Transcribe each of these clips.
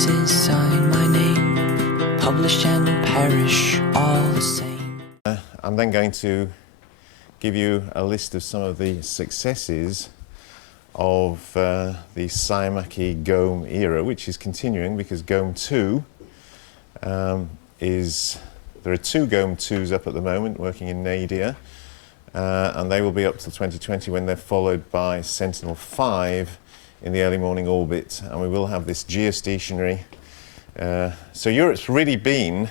prizes, sign my name, publish and perish all the same. I'm then going to give you a list of some of the successes of the SCIAMACHY GOAM era, which is continuing because GOAM 2 there are 2 GOAM 2s up at the moment working in Nadir, and they will be up till 2020 when they're followed by Sentinel-5 in the early morning orbit, and we will have this geostationary. So Europe's really been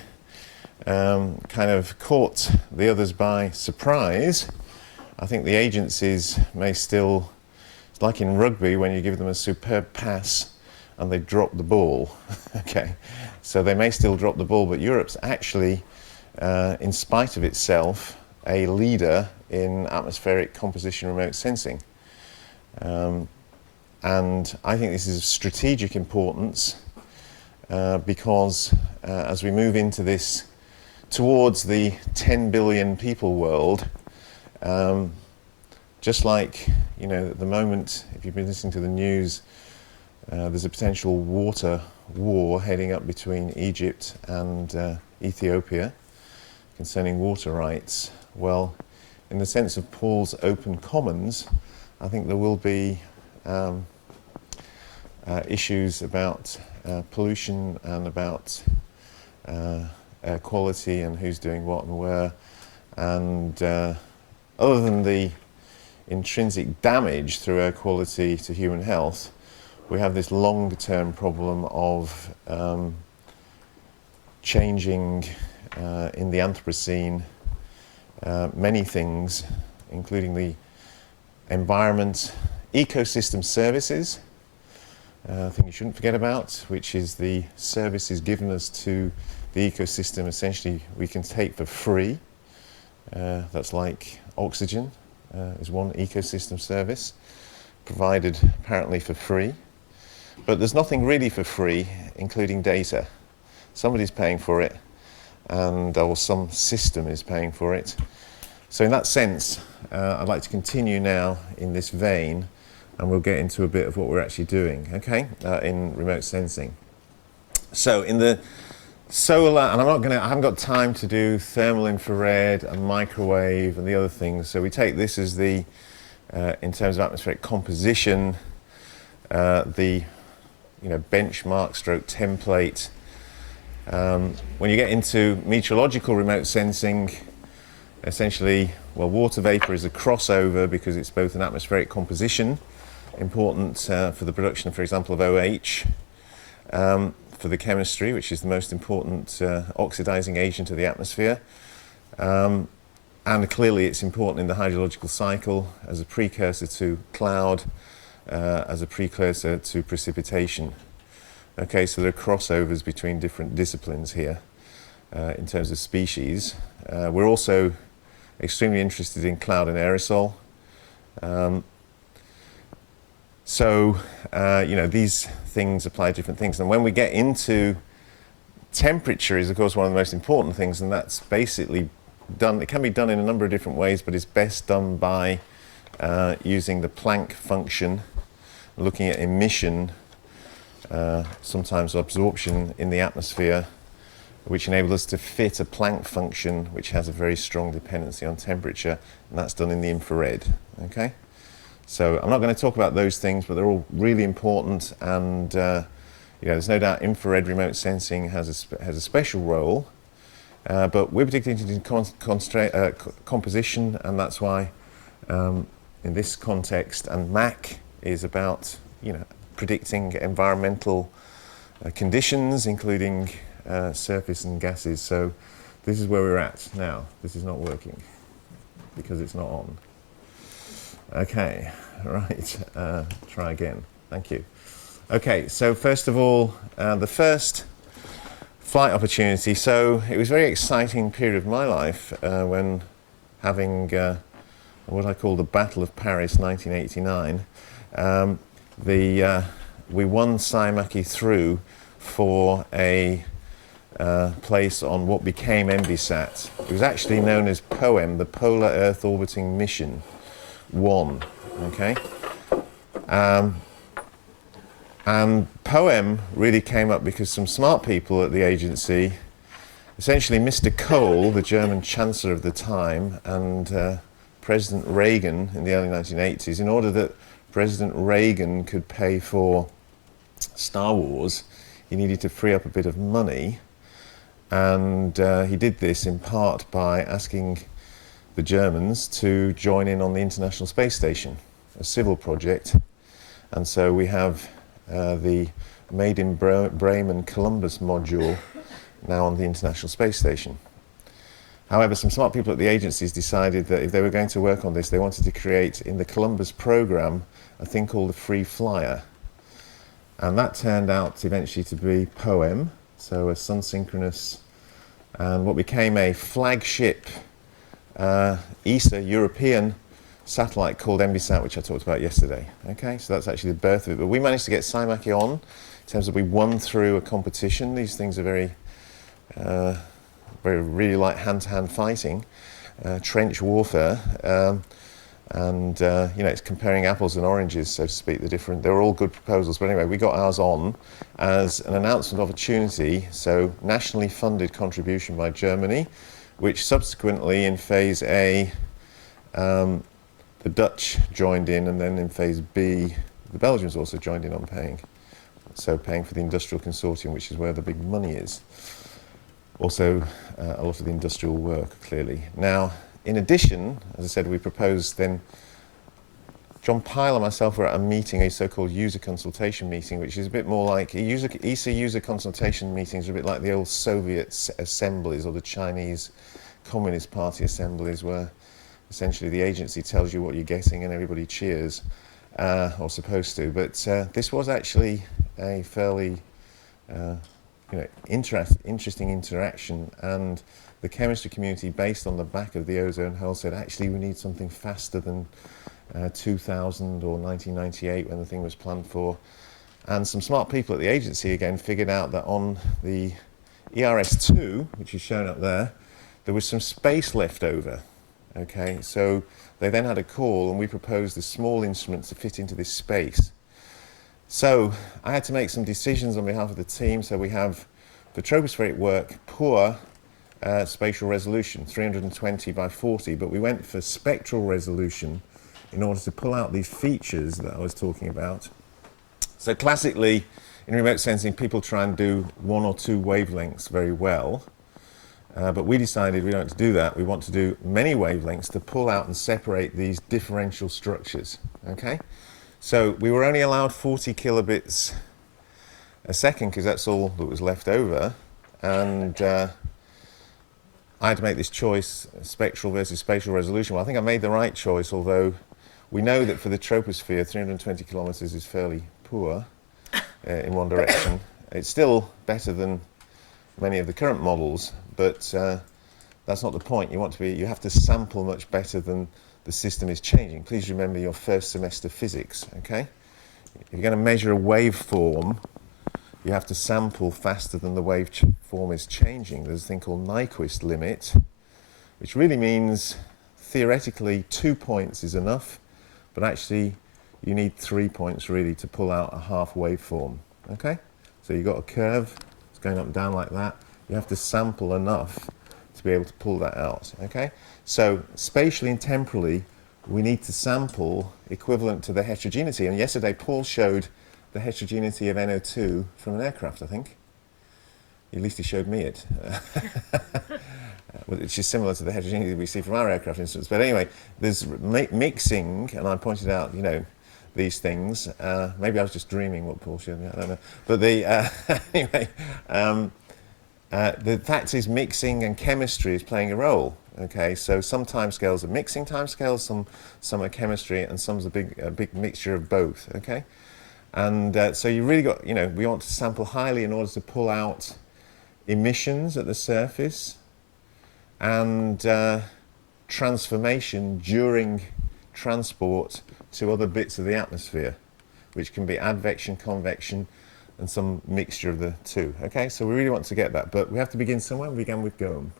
kind of caught the others by surprise. I think the agencies may still, it's like in rugby when you give them a superb pass and they drop the ball. Okay, so they may still drop the ball, but Europe's actually, in spite of itself, a leader in atmospheric composition remote sensing. And I think this is of strategic importance because as we move into this towards the 10 billion people world, just like, you know, at the moment, if you've been listening to the news, there's a potential water war heading up between Egypt and Ethiopia concerning water rights. Well, in the sense of Paul's open commons, I think there will be issues about pollution and about air quality and who's doing what and where. And other than the intrinsic damage through air quality to human health, we have this longer-term problem of changing in the Anthropocene many things, including the environment, ecosystem services, I think you shouldn't forget about, which is the services given us to the ecosystem essentially we can take for free. That's like oxygen is one ecosystem service provided apparently for free. But there's nothing really for free, including data. Somebody's paying for it, and or some system is paying for it. So in that sense, I'd like to continue now in this vein, and we'll get into a bit of what we're actually doing, okay, in remote sensing. So in the solar, and I haven't got time to do thermal infrared and microwave and the other things, so we take this as the, in terms of atmospheric composition, the benchmark stroke template. When you get into meteorological remote sensing, essentially, well, water vapor is a crossover because it's both an atmospheric composition, important for the production, for example, of OH, for the chemistry, which is the most important oxidizing agent of the atmosphere. And clearly it's important in the hydrological cycle as a precursor to cloud, as a precursor to precipitation. Okay, so there are crossovers between different disciplines here in terms of species. We're also extremely interested in cloud and aerosol. These things apply to different things. And when we get into temperature is, of course, one of the most important things, and that's basically done, it can be done in a number of different ways, but it's best done by using the Planck function, looking at emission, sometimes absorption in the atmosphere, which enables us to fit a Planck function which has a very strong dependency on temperature, and that's done in the infrared. Okay? So I'm not going to talk about those things, but they're all really important, and there's no doubt infrared remote sensing has a special role, but we're particularly interested in composition, and that's why in this context, and MAC is about predicting environmental conditions, including surface and gases. So this is where we're at now. This is not working because it's not on. Okay, right, try again. Thank you. Okay, so first of all, the first flight opportunity. So it was a very exciting period of my life when having what I call the Battle of Paris 1989. We won SCIAMACHY through for a place on what became ENVISAT. It was actually known as POEM, the Polar Earth Orbiting Mission 1. Okay. And POEM really came up because some smart people at the agency, essentially Mr. Kohl, the German chancellor of the time, and President Reagan in the early 1980s, in order that President Reagan could pay for Star Wars, he needed to free up a bit of money. And he did this in part by asking the Germans to join in on the International Space Station, a civil project. And so we have the Made in Bremen Columbus module now on the International Space Station. However, some smart people at the agencies decided that if they were going to work on this, they wanted to create in the Columbus program a thing called a free flyer. And that turned out eventually to be POEM, so a sun-synchronous, and what became a flagship ESA European satellite called ENVISAT, which I talked about yesterday. Okay, so that's actually the birth of it. But we managed to get SCIAMACHY on in terms of we won through a competition. These things are very really like hand-to-hand fighting, trench warfare, and you know, it's comparing apples and oranges, so to speak. They were all good proposals, but anyway, we got ours on as an announcement opportunity, so nationally funded contribution by Germany, which subsequently in phase A, the Dutch joined in, and then in phase B, the Belgians also joined in on paying. So paying for the industrial consortium, which is where the big money is. Also, a lot of the industrial work, clearly. Now, in addition, as I said, we proposed then, John Pyle and myself were at a meeting, a so-called user consultation meeting, which is a bit more like, ESA user consultation meetings are a bit like the old Soviet assemblies or the Chinese Communist Party assemblies, where essentially the agency tells you what you're getting and everybody cheers, or supposed to. But this was actually a fairly you know, interesting interaction, and the chemistry community, based on the back of the ozone hole, said actually we need something faster than 2000 or 1998 when the thing was planned for. And some smart people at the agency again figured out that on the ERS-2, which is shown up there, there was some space left over. Okay, so they then had a call and we proposed a small instrument to fit into this space. So I had to make some decisions on behalf of the team. So we have, for tropospheric work, poor spatial resolution, 320 by 40, but we went for spectral resolution in order to pull out these features that I was talking about. So classically, in remote sensing, people try and do one or two wavelengths very well, but we decided we don't want to do that. We want to do many wavelengths to pull out and separate these differential structures, okay? So we were only allowed 40 kilobits a second because that's all that was left over, and I had to make this choice, spectral versus spatial resolution. Well, I think I made the right choice, although we know that for the troposphere, 320 kilometers is fairly poor in one direction. It's still better than many of the current models, but that's not the point. You have to sample much better than the system is changing. Please remember your first semester physics, okay? If you're going to measure a waveform, you have to sample faster than the waveform is changing. There's a thing called Nyquist limit, which really means theoretically 2 points is enough, but actually you need 3 points really to pull out a half waveform, okay? So you've got a curve, it's going up and down like that. You have to sample enough to be able to pull that out, okay? So spatially and temporally, we need to sample equivalent to the heterogeneity. And yesterday, Paul showed the heterogeneity of NO2 from an aircraft, I think. At least he showed me it, which is similar to the heterogeneity we see from our aircraft instruments. But anyway, there's mixing, and I pointed out, you know, these things. Maybe I was just dreaming what Paul showed me, I don't know. But anyway, the fact is mixing and chemistry is playing a role. Okay, so some timescales are mixing timescales, some are chemistry, and some's a big mixture of both. Okay, and so you really got, you know, we want to sample highly in order to pull out emissions at the surface and transformation during transport to other bits of the atmosphere, which can be advection, convection, and some mixture of the two. Okay, so we really want to get that, but we have to begin somewhere. We began with GOEM.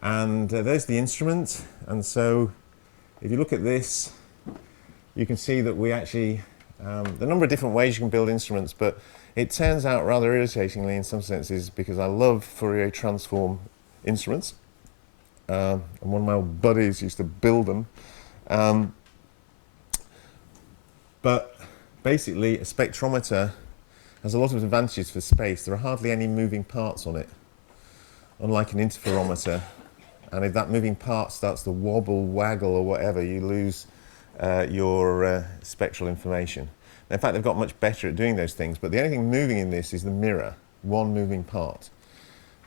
And there's the instrument, and so if you look at this, you can see that we actually The number of different ways you can build instruments, but it turns out rather irritatingly in some senses, because I love Fourier transform instruments, and one of my old buddies used to build them. But basically, a spectrometer has a lot of advantages for space. There are hardly any moving parts on it, unlike an interferometer. And if that moving part starts to wobble, waggle, or whatever, you lose your spectral information. Now, in fact, they've got much better at doing those things, but the only thing moving in this is the mirror, one moving part.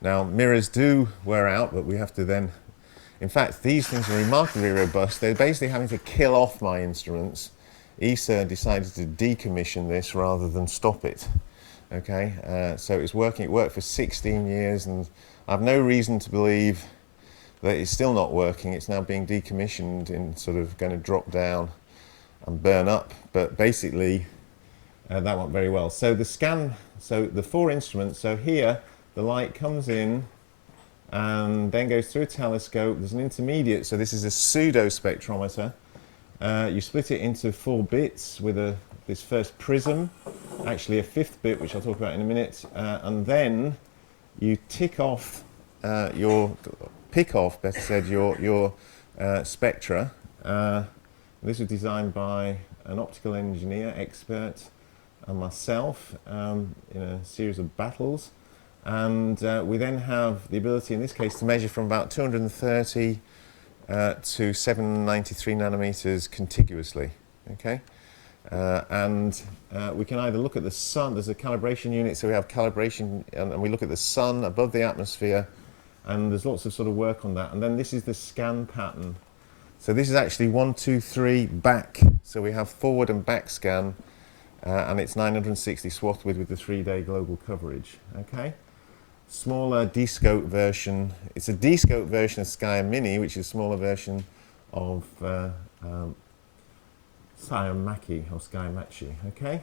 Now, mirrors do wear out, but we have to then... In fact, these things are remarkably robust. They're basically having to kill off my instruments. ESA decided to decommission this rather than stop it. Okay, so it's working. It worked for 16 years, and I have no reason to believe that it's still not working. It's now being decommissioned and sort of going to drop down and burn up. But basically, that went very well. So the scan, so the 4 instruments, so here the light comes in and then goes through a telescope. There's an intermediate, so this is a pseudo spectrometer. You split it into 4 bits with this first prism, actually a 5th bit, which I'll talk about in a minute, and then you pick off your spectra. This was designed by an optical engineer expert and myself in a series of battles. And we then have the ability, in this case, to measure from about 230 to 793 nanometers contiguously. Okay? We can either look at the sun. There's a calibration unit, so we have calibration, and we look at the sun above the atmosphere, and there's lots of sort of work on that. And then this is the scan pattern. So this is actually 1, 2, 3 back. So we have forward and back scan, and it's 960 swath with the 3-day global coverage. Okay. Smaller D-scope version. It's a D-scope version of SCIAMACHY, which is a smaller version of SCIAMACHY or SCIAMACHY. Okay,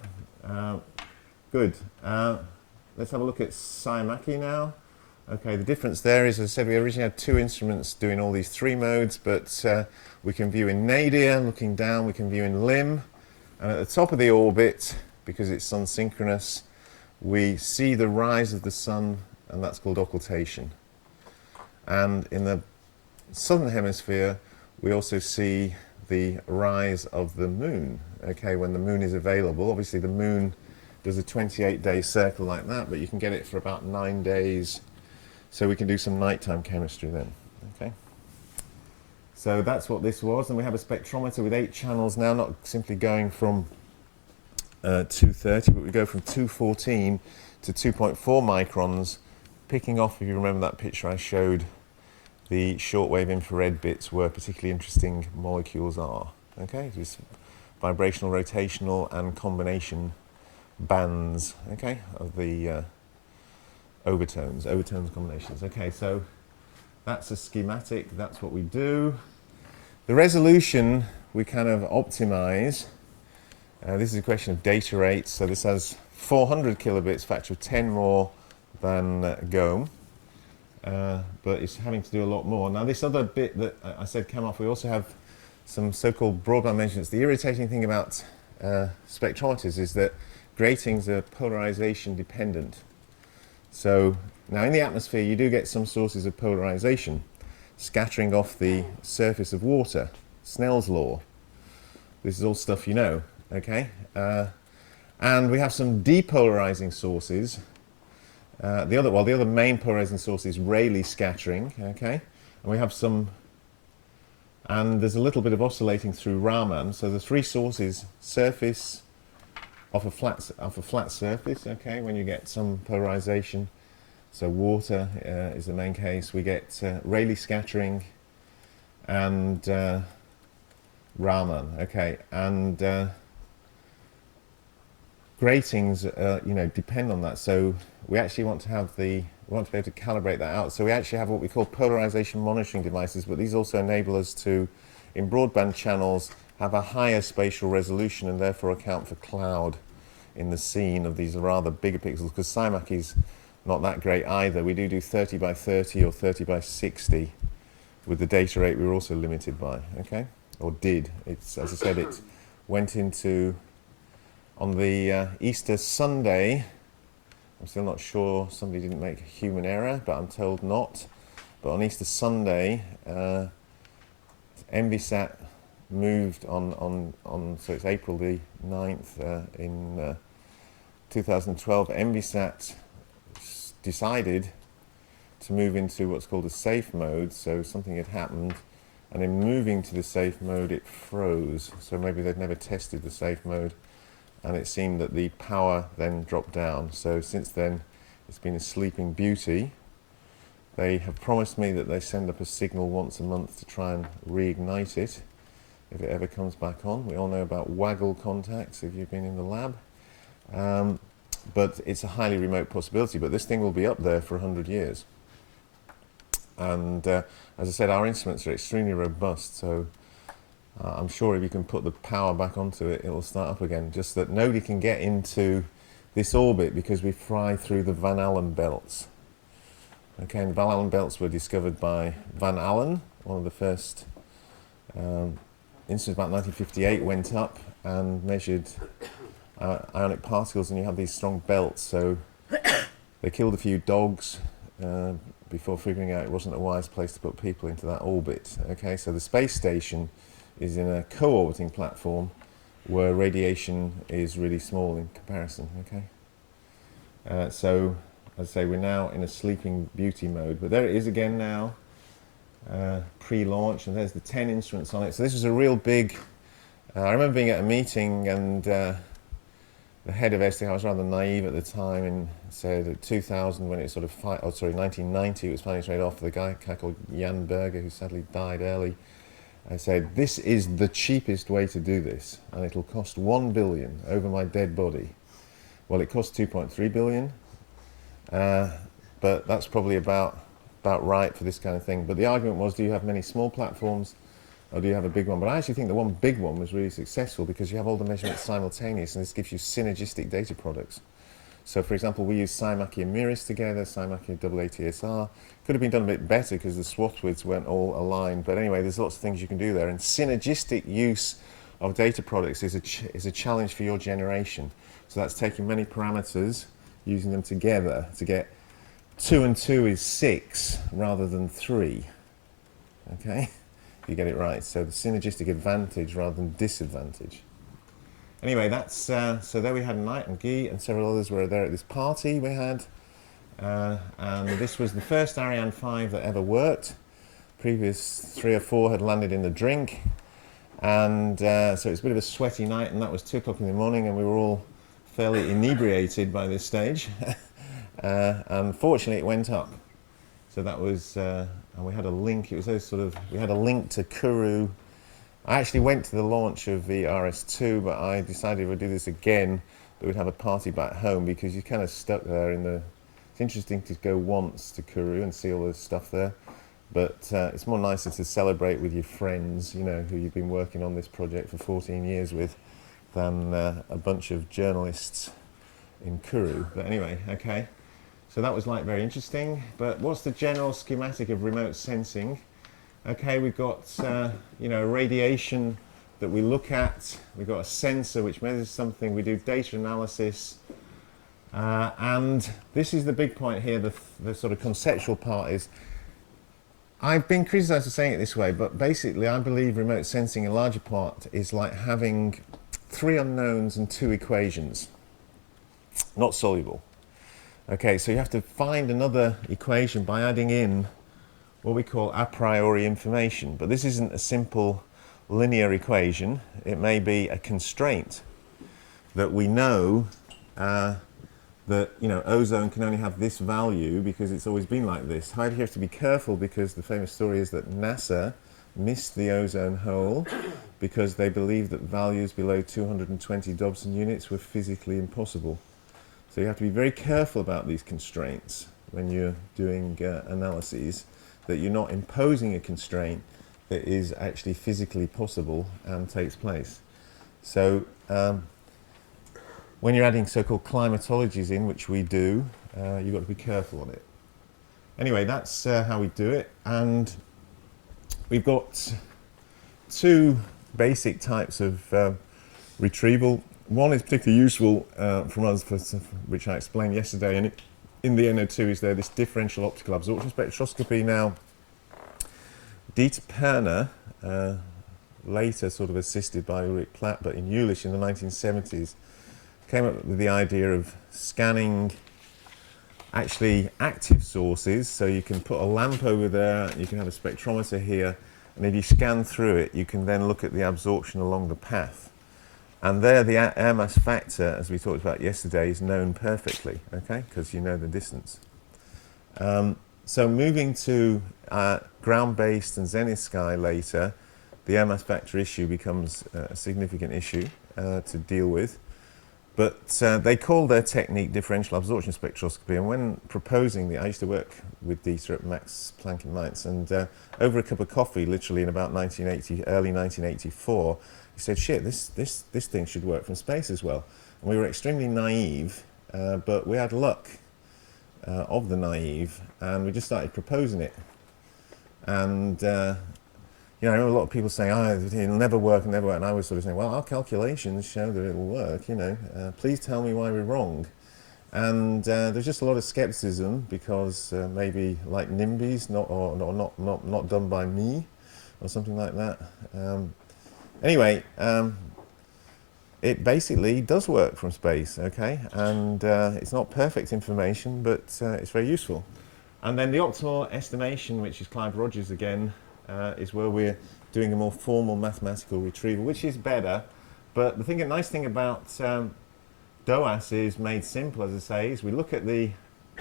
good. Let's have a look at SCIAMACHY now. Okay, the difference there is, as I said, we originally had 2 instruments doing all these 3 modes, but we can view in Nadir, looking down, we can view in LIM, and at the top of the orbit, because it's sun synchronous, we see the rise of the sun, and that's called occultation. And in the southern hemisphere, we also see the rise of the moon, okay, when the moon is available. Obviously, the moon does a 28-day circle like that, but you can get it for about 9 days. So we can do some nighttime chemistry then, okay? So that's what this was, and we have a spectrometer with 8 channels now, not simply going from 230, but we go from 214 to 2.4 microns, picking off, if you remember that picture I showed, the shortwave infrared bits where particularly interesting molecules are. Okay, just vibrational, rotational, and combination bands, okay, of the overtones combinations. Okay, so that's a schematic, that's what we do. The resolution we kind of optimize. This is a question of data rates, so this has 400 kilobits, factor of 10 more than GOM, but it's having to do a lot more. Now this other bit that I said came off, we also have some so-called broadband measurements. The irritating thing about spectrometers is that gratings are polarization dependent. So now in the atmosphere you do get some sources of polarization, scattering off the surface of water, Snell's law. This is all stuff you know, okay? And we have some depolarizing sources. The other main polarizing source is Rayleigh scattering, okay? And we have some, and there's a little bit of oscillating through Raman. So the 3 sources: surface, off a flat surface, okay, when you get some polarization. So water is the main case. We get Rayleigh scattering and Raman, okay, and gratings, you know, depend on that. So we actually want to have we want to be able to calibrate that out. So we actually have what we call polarization monitoring devices, but these also enable us to, in broadband channels, have a higher spatial resolution and therefore account for cloud in the scene of these rather bigger pixels, because SCIAMACHY's not that great either. We do 30 by 30 or 30 by 60. With the data rate we were also limited by, okay? Or did. It's, as I said, it went into on the Easter Sunday, I'm still not sure, somebody didn't make a human error, but I'm told not. But on Easter Sunday, ENVISAT moved on, so it's April the 9th in 2012, ENVISAT decided to move into what's called a safe mode, so something had happened, and in moving to the safe mode it froze, so maybe they'd never tested the safe mode, and it seemed that the power then dropped down. So since then it's been a sleeping beauty. They have promised me that they send up a signal once a month to try and reignite it if it ever comes back on. We all know about waggle contacts if you've been in the lab, but it's a highly remote possibility. But this thing will be up there for 100 years, and as I said, our instruments are extremely robust, so I'm sure if you can put the power back onto it, it will start up again. Just that nobody can get into this orbit because we fly through the Van Allen belts. Okay, and the Van Allen belts were discovered by Van Allen, one of the first instruments. About 1958 went up and measured ionic particles, and you have these strong belts. So they killed a few dogs before figuring out it wasn't a wise place to put people into that orbit. Okay, so the space station is in a co-orbiting platform where radiation is really small in comparison. Okay, so as I say, we're now in a sleeping beauty mode, but there it is again now, pre-launch, and there's the 10 instruments on it. So this was a real big, I remember being at a meeting, and the head of SDI, I was rather naive at the time, and said at 2000 when it sort of, 1990 it was finally trade off, the guy called Jan Berger, who sadly died early, I said, this is the cheapest way to do this, and it'll cost 1 billion over my dead body. Well, it cost 2.3 billion, but that's probably about right for this kind of thing. But the argument was, do you have many small platforms, or do you have a big one? But I actually think the one big one was really successful because you have all the measurements simultaneous, and this gives you synergistic data products. So, for example, we use SCIAMACHY and MIRIS together, SCIAMACHY AATSR. Could have been done a bit better because the swath widths weren't all aligned. But anyway, there's lots of things you can do there. And synergistic use of data products is a challenge for your generation. So that's taking many parameters, using them together to get 2 and 2 is 6 rather than 3. Okay, if you get it right. So the synergistic advantage rather than disadvantage. Anyway, that's so there we had Knight and Guy and several others were there at this party we had, and this was the first Ariane 5 that ever worked. Previous 3 or 4 had landed in the drink, and so it was a bit of a sweaty night, and that was 2 o'clock in the morning, and we were all fairly inebriated by this stage, and fortunately it went up. So that was, and we had a link. It was those sort of, we had a link to Kourou. I actually went to the launch of the RS2, but I decided if I do this again, that we'd have a party back home because you're kind of stuck there in the. It's interesting to go once to Kourou and see all the stuff there, but it's more nicer to celebrate with your friends, you know, who you've been working on this project for 14 years with, than a bunch of journalists in Kourou. But anyway, okay. So that was like very interesting. But what's the general schematic of remote sensing? Okay, we've got you know, radiation that we look at. We've got a sensor which measures something. We do data analysis, and this is the big point here. The sort of conceptual part is. I've been criticised for saying it this way, but basically, I believe remote sensing in larger part is like having 3 unknowns and 2 equations, not soluble. Okay, so you have to find another equation by adding in what we call a priori information. But this isn't a simple linear equation. It may be a constraint that we know that, you know, ozone can only have this value because it's always been like this. However, you have to be careful because the famous story is that NASA missed the ozone hole because they believed that values below 220 Dobson units were physically impossible. So you have to be very careful about these constraints when you're doing analyses, that you're not imposing a constraint that is actually physically possible and takes place. So when you're adding so-called climatologies in, which we do, you've got to be careful on it. Anyway, that's how we do it. And we've got 2 basic types of retrieval. one is particularly useful from us, which I explained yesterday, and in the NO2 is there this differential optical absorption spectroscopy. Now, Dieter Perner, later sort of assisted by Ulrich Platt, but in Jülich in the 1970s, came up with the idea of scanning actually active sources. So you can put a lamp over there, you can have a spectrometer here, and if you scan through it, you can then look at the absorption along the path. And there the air mass factor, as we talked about yesterday, is known perfectly, okay, because you know the distance. So moving to ground-based and zenith sky later, the air mass factor issue becomes a significant issue to deal with. But they call their technique differential absorption spectroscopy, and when proposing I used to work with Dieter at Max Planck in Mainz, and over a cup of coffee, literally in about early 1984, he said, shit, this thing should work from space as well. And we were extremely naive, but we had luck of the naive, and we just started proposing it. And you know, I remember a lot of people saying, oh, it'll never work, and I was sort of saying, well, our calculations show that it'll work, you know, please tell me why we're wrong. And there's just a lot of skepticism because maybe like NIMBYs, not done by me, or something like that. Anyway, it basically does work from space, okay, and it's not perfect information, but it's very useful. And then the optimal estimation, which is Clive Rogers again, is where we're doing a more formal mathematical retrieval, which is better. But the nice thing about DOAS is made simple, as I say, is we look at the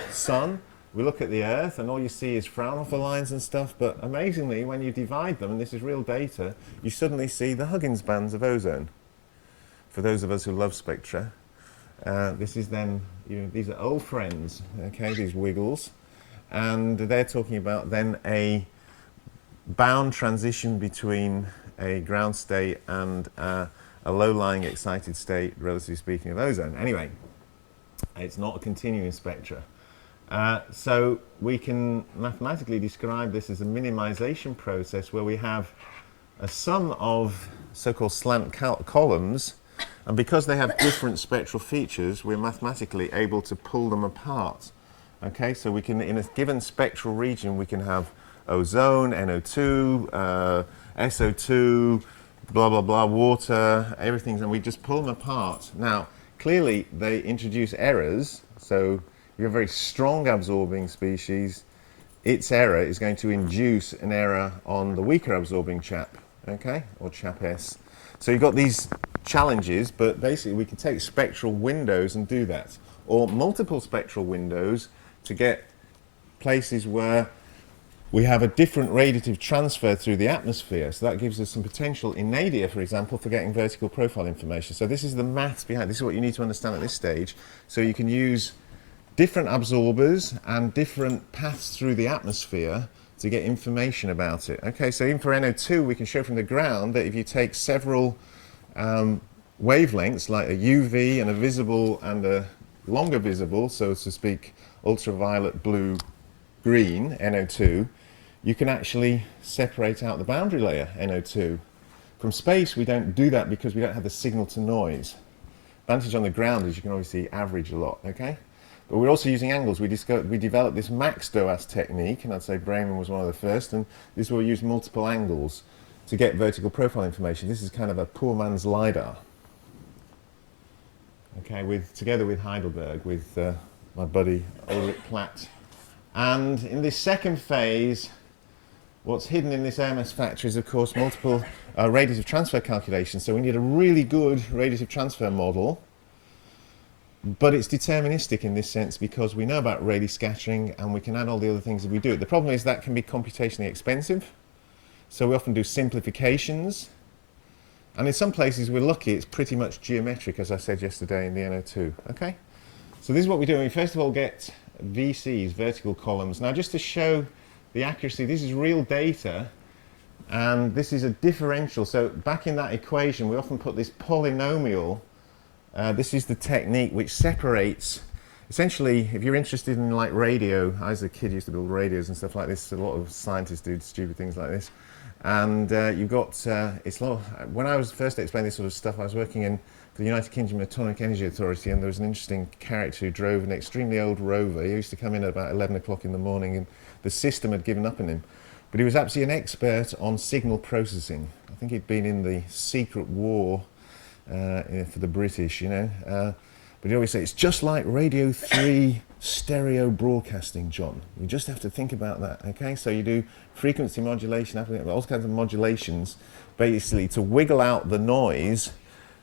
sun, we look at the Earth, and all you see is Fraunhofer lines and stuff. But amazingly, when you divide them, and this is real data, you suddenly see the Huggins bands of ozone. For those of us who love spectra, this is then, you know, these are old friends, okay, these wiggles. And they're talking about then a bound transition between a ground state and a low-lying excited state, relatively speaking, of ozone. Anyway, it's not a continuing spectra. So we can mathematically describe this as a minimization process where we have a sum of so-called slant columns, and because they have different spectral features, we're mathematically able to pull them apart. Okay, so we can, in a given spectral region, we can have ozone, NO2, SO2, blah, blah, blah, water, everything, and we just pull them apart. Now, clearly, they introduce errors, so you have a very strong absorbing species, its error is going to induce an error on the weaker absorbing chap, okay, or chap S. So you've got these challenges, but basically we can take spectral windows and do that, or multiple spectral windows to get places where we have a different radiative transfer through the atmosphere. So that gives us some potential in Nadir, for example, for getting vertical profile information. So this is the maths behind, this is what you need to understand at this stage. So you can use different absorbers and different paths through the atmosphere to get information about it. Okay, so even for NO2, we can show from the ground that if you take several wavelengths, like a UV and a visible and a longer visible, so to speak, ultraviolet, blue, green, NO2, you can actually separate out the boundary layer, NO2. From space, we don't do that because we don't have the signal to noise. Advantage on the ground is you can obviously average a lot, okay? But we're also using angles. We developed this max DOAS technique, and I'd say Bremen was one of the first, and this is where we use multiple angles to get vertical profile information. This is kind of a poor man's LiDAR. Okay, together with Heidelberg, with my buddy Ulrich Platt. And in this second phase, what's hidden in this air mass factor is, of course, multiple radiative transfer calculations. So we need a really good radiative transfer model, but it's deterministic in this sense because we know about radial scattering and we can add all the other things if we do it. The problem is that can be computationally expensive, so we often do simplifications. And in some places we're lucky, it's pretty much geometric, as I said yesterday in the NO2. Okay? So this is what we do. We first of all get VCs, vertical columns. Now just to show the accuracy, this is real data, and this is a differential. So back in that equation, we often put this polynomial. This is the technique which separates, essentially, if you're interested in like radio, I as a kid used to build radios and stuff like this, a lot of scientists do stupid things like this. And you've got, when I was first explaining this sort of stuff, I was working in the United Kingdom Atomic Energy Authority, and there was an interesting character who drove an extremely old rover. He used to come in at about 11 o'clock in the morning, and the system had given up on him. But he was absolutely an expert on signal processing. I think he'd been in the secret war for the British, you know. But he always say, it's just like Radio 3 stereo broadcasting, John. You just have to think about that, okay? So you do frequency modulation, all kinds of modulations, basically to wiggle out the noise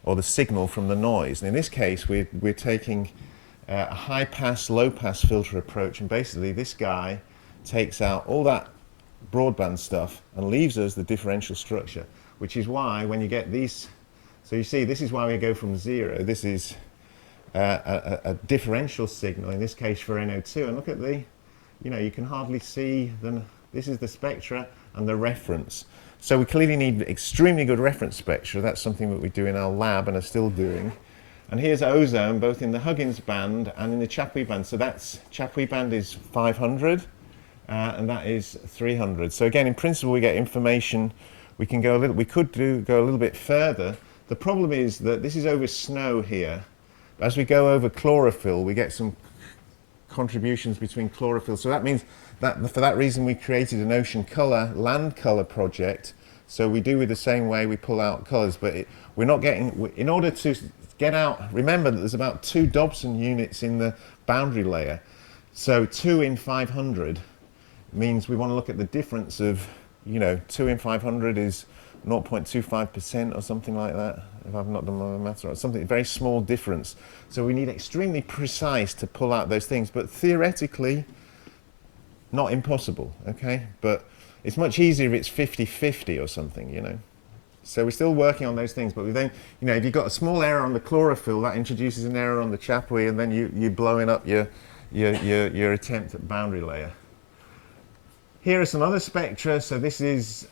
or the signal from the noise. And in this case, we're taking a high-pass, low-pass filter approach, and basically this guy takes out all that broadband stuff and leaves us the differential structure, which is why when you get these, so you see, this is why we go from 0. This is a differential signal, in this case for NO2, and look at the, you know, you can hardly see them. This is the spectra and the reference. So we clearly need extremely good reference spectra. That's something that we do in our lab and are still doing. And here's ozone, both in the Huggins band and in the Chapuis band. So that's, Chapuis band is 500, and that is 300. So again, in principle, we get information. We can go a little, go a little bit further. The problem is that this is over snow here. As we go over chlorophyll, we get some contributions between chlorophyll. So that means that for that reason we created an ocean colour, land colour project. So we do it the same way, we pull out colours, but we're not getting, in order to get out, remember that there's about 2 Dobson units in the boundary layer. So 2 in 500 means we want to look at the difference of, you know, 2 in 500 is 0.25% or something like that, if I've not done my maths right, something, very small difference. So we need extremely precise to pull out those things, but theoretically, not impossible, okay? But it's much easier if it's 50-50 or something, you know? So we're still working on those things, but we then, you know, if you've got a small error on the chlorophyll, that introduces an error on the Chapuis, and then you're blowing up your attempt at boundary layer. Here are some other spectra. So this is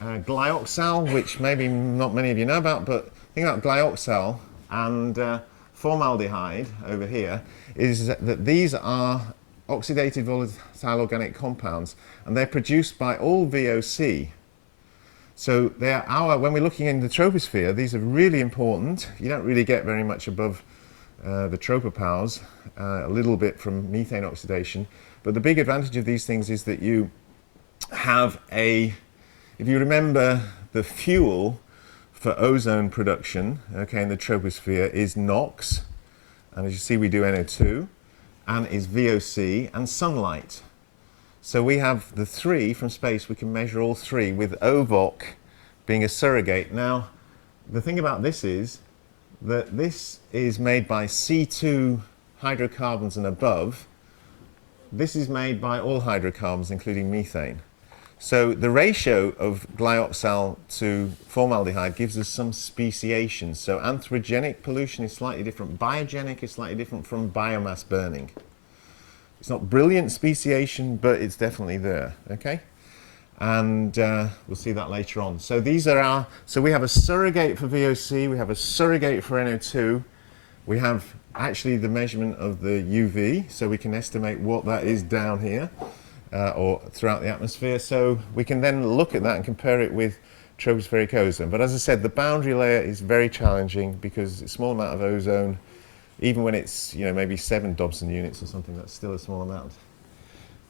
Glyoxal, which maybe not many of you know about, but think about Glyoxal and Formaldehyde over here, is that these are oxidative volatile organic compounds, and they're produced by all VOC. So they're when we're looking in the troposphere, these are really important. You don't really get very much above the tropopause, a little bit from methane oxidation, but the big advantage of these things is that you have if you remember, the fuel for ozone production, okay, in the troposphere is NOx, and as you see we do NO2, and is VOC and sunlight. So we have the 3 from space, we can measure all 3 with OVOC being a surrogate. Now, the thing about this is that this is made by C2 hydrocarbons and above. This is made by all hydrocarbons, including methane. So the ratio of Glyoxal to formaldehyde gives us some speciation. So anthropogenic pollution is slightly different. Biogenic is slightly different from biomass burning. It's not brilliant speciation, but it's definitely there, okay? And we'll see that later on. So these are so we have a surrogate for VOC, we have a surrogate for NO2, we have actually the measurement of the UV, so we can estimate what that is down here. Or throughout the atmosphere, so we can then look at that and compare it with tropospheric ozone. But as I said, the boundary layer is very challenging because it's a small amount of ozone, even when it's, you know, maybe 7 Dobson units or something, that's still a small amount.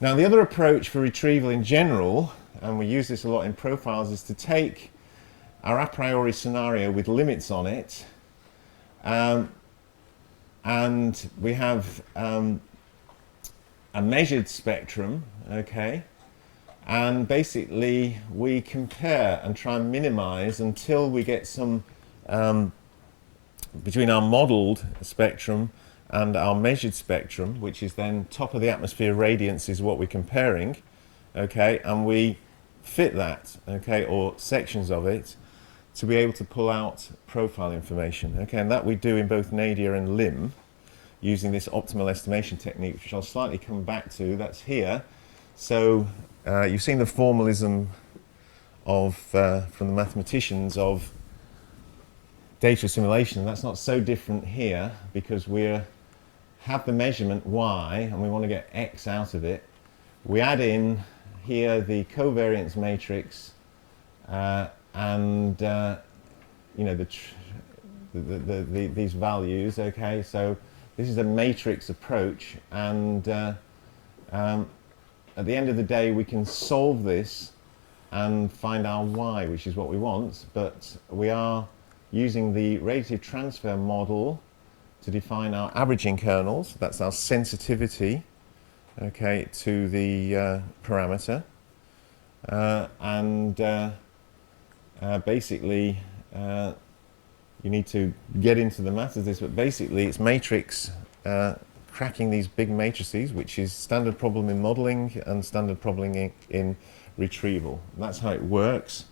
Now the other approach for retrieval in general, and we use this a lot in profiles, is to take our a priori scenario with limits on it, and we have a measured spectrum, okay, and basically we compare and try and minimize until we get some between our modeled spectrum and our measured spectrum, which is then top of the atmosphere radiance is what we're comparing, okay, and we fit that, okay, or sections of it to be able to pull out profile information, okay, and that we do in both Nadir and LIM using this optimal estimation technique, which I'll slightly come back to. That's here. So you've seen the formalism of from the mathematicians of data assimilation. That's not so different here because we have the measurement y and we want to get x out of it. We add in here the covariance matrix and you know, these values, okay? So this is a matrix approach, and at the end of the day we can solve this and find our y, which is what we want, but we are using the radiative transfer model to define our averaging kernels. That's our sensitivity, okay, to the parameter. Basically, you need to get into the math of this, but basically it's matrix cracking these big matrices, which is standard problem in modeling and standard problem in retrieval. And that's how it works.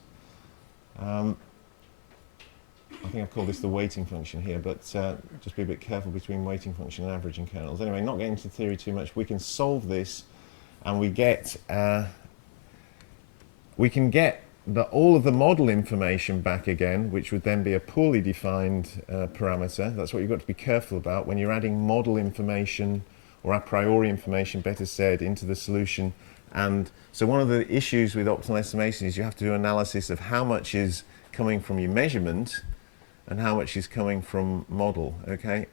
I think I've called this the weighting function here, but just be a bit careful between weighting function and averaging kernels. Anyway, not getting into theory too much, we can solve this, and we get all of the model information back again, which would then be a poorly defined parameter. That's what you've got to be careful about when you're adding model information, or a priori information, better said, into the solution. And so one of the issues with optimal estimation is you have to do analysis of how much is coming from your measurement and how much is coming from model, okay,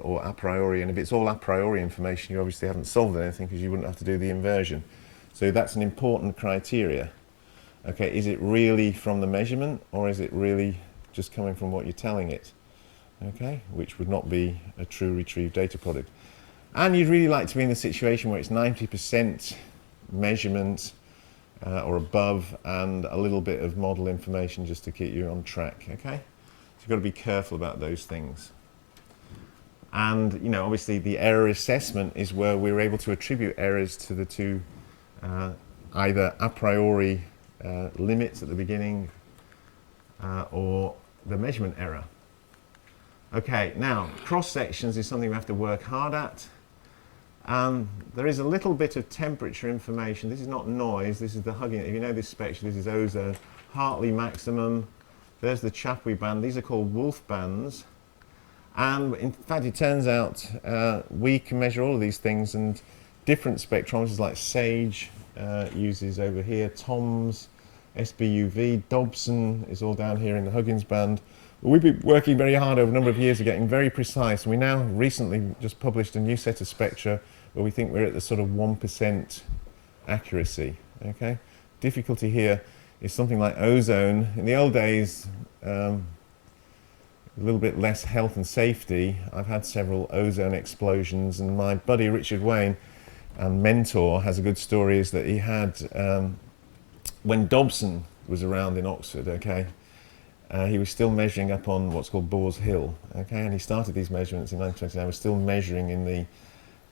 or a priori. And if it's all a priori information, you obviously haven't solved anything because you wouldn't have to do the inversion. So that's an important criteria. Okay, is it really from the measurement, or is it really just coming from what you're telling it? Okay, which would not be a true retrieved data product. And you'd really like to be in the situation where it's 90% measurement or above, and a little bit of model information just to keep you on track, okay? So you've got to be careful about those things. And, you know, obviously the error assessment is where we're able to attribute errors to the two either a priori limits at the beginning or the measurement error. Okay, now cross sections is something we have to work hard at. There is a little bit of temperature information. This is not noise, this is the hugging. If you know this spectrum, this is ozone. Hartley maximum, there's the Chapuis band. These are called Wolf bands. And in fact, it turns out we can measure all of these things, and different spectrometers like SAGE uses over here, TOMS, SBUV, Dobson is all down here in the Huggins band. But we've been working very hard over a number of years of getting very precise, and we now recently just published a new set of spectra where we think we're at the sort of 1% accuracy, okay? Difficulty here is something like ozone. In the old days, a little bit less health and safety. I've had several ozone explosions, and my buddy Richard Wayne and mentor has a good story, is that he had, when Dobson was around in Oxford, okay, he was still measuring up on what's called Boar's Hill, okay, and he started these measurements in 1929, was still measuring in the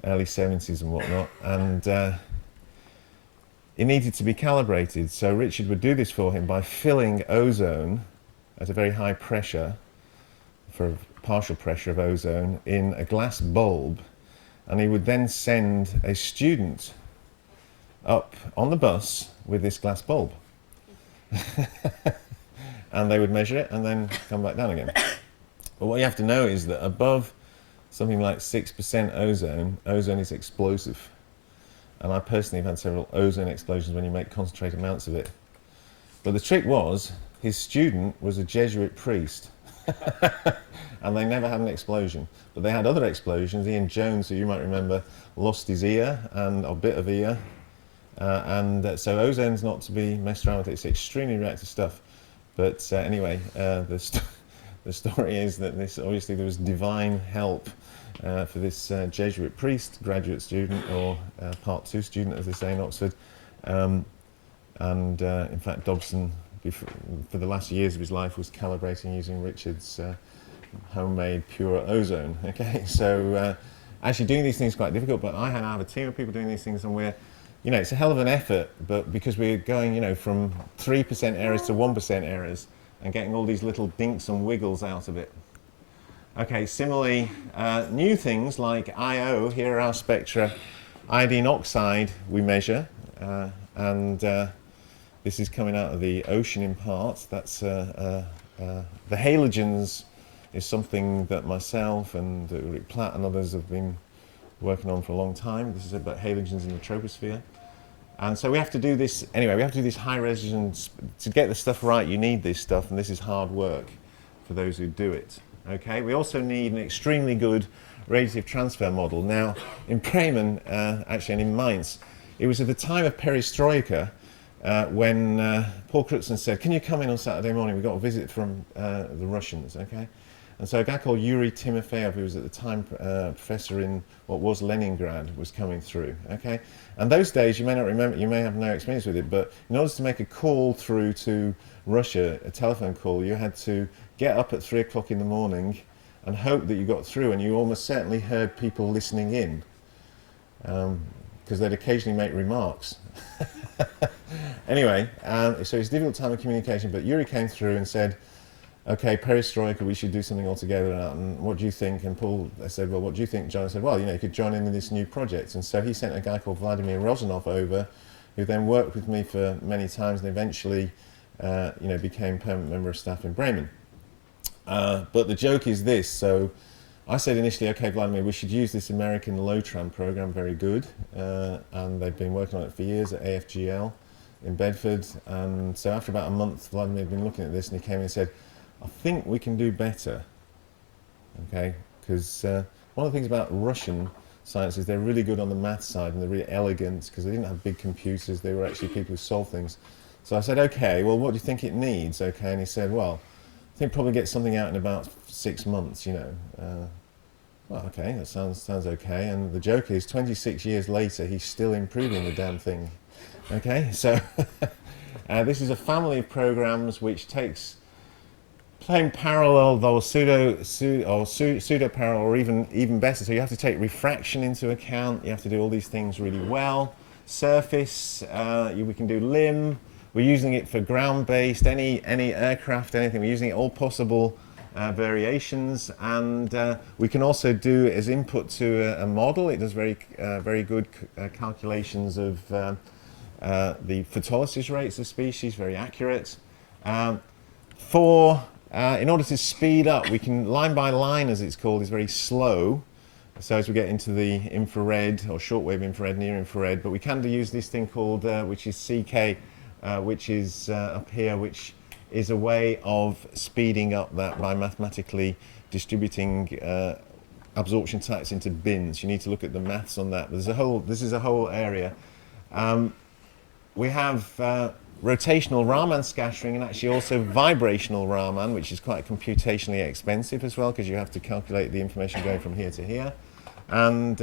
early 70s and whatnot, and it needed to be calibrated, so Richard would do this for him by filling ozone at a very high pressure, for a partial pressure of ozone, in a glass bulb, and he would then send a student up on the bus with this glass bulb. And they would measure it and then come back down again. But what you have to know is that above something like 6% ozone, ozone is explosive. And I personally have had several ozone explosions when you make concentrated amounts of it. But the trick was, his student was a Jesuit priest. And they never had an explosion. But they had other explosions. Ian Jones, who you might remember, lost his ear, and a bit of ear. So ozone's not to be messed around with. It's extremely reactive stuff. But anyway, the story is that obviously there was divine help for this Jesuit priest, graduate student, or part 2 student, as they say in Oxford. In fact, Dobson, for the last years of his life, was calibrating using Richard's homemade pure ozone. Okay, so actually doing these things is quite difficult, but I have a team of people doing these things, and we're, you know, it's a hell of an effort, but because we're going, you know, from 3% errors to 1% errors and getting all these little dinks and wiggles out of it. Okay, similarly, new things like IO, here are our spectra. Iodine oxide we measure, and this is coming out of the ocean in parts. That's the halogens is something that myself and Rick Platt and others have been working on for a long time. This is about halogens in the troposphere. And so we have to do this, anyway, we have to do this high resolution. To get the stuff right, you need this stuff, and this is hard work for those who do it. Okay, we also need an extremely good radiative transfer model. Now, in Bremen, actually, and in Mainz, it was at the time of perestroika when Paul Crutzen said, "Can you come in on Saturday morning? We've got a visit from the Russians." Okay, and so a guy called Yuri Timofeyev, who was at the time professor in what was Leningrad, was coming through. Okay, and those days you may not remember, you may have no experience with it, but in order to make a call through to Russia, a telephone call, you had to get up at 3 o'clock in the morning and hope that you got through, and you almost certainly heard people listening in, because they'd occasionally make remarks. Anyway, so it's a difficult time of communication, but Yuri came through and said, "Okay, perestroika, we should do something all together, and what do you think?" And Paul said, "Well, what do you think, John?" I said, "Well, you know, you could join in this new project." And so he sent a guy called Vladimir Rozanov over, who then worked with me for many times and eventually you know, became permanent member of staff in Bremen. But the joke is this, so I said initially, "Okay, Vladimir, we should use this American LOTRAN program, very good," and they've been working on it for years at AFGL in Bedford, and so after about a month, Vladimir had been looking at this and he came in and said, "I think we can do better," okay, because one of the things about Russian science is they're really good on the math side and they're really elegant because they didn't have big computers, they were actually people who solved things. So I said, "Okay, well, what do you think it needs?" Okay, and he said, "Well, I think probably get something out in about 6 months, you know." Well, okay, that sounds okay. And the joke is, 26 years later, he's still improving the damn thing. Okay, so this is a family of programs which takes plain parallel, though pseudo parallel, or even better. So you have to take refraction into account. You have to do all these things really well. Surface, we can do limb. We're using it for ground-based, any aircraft, anything. We're using it all possible variations, and we can also do it as input to a model. It does very good calculations of the photolysis rates of species, very accurate. In order to speed up, we can line by line, as it's called, is very slow. So as we get into the infrared or shortwave infrared, near infrared, but we can use this thing called, which is CK. Which is up here, which is a way of speeding up that by mathematically distributing absorption types into bins. You need to look at the maths on that. This is a whole area. We have rotational Raman scattering and actually also vibrational Raman, which is quite computationally expensive as well because you have to calculate the information going from here to here. And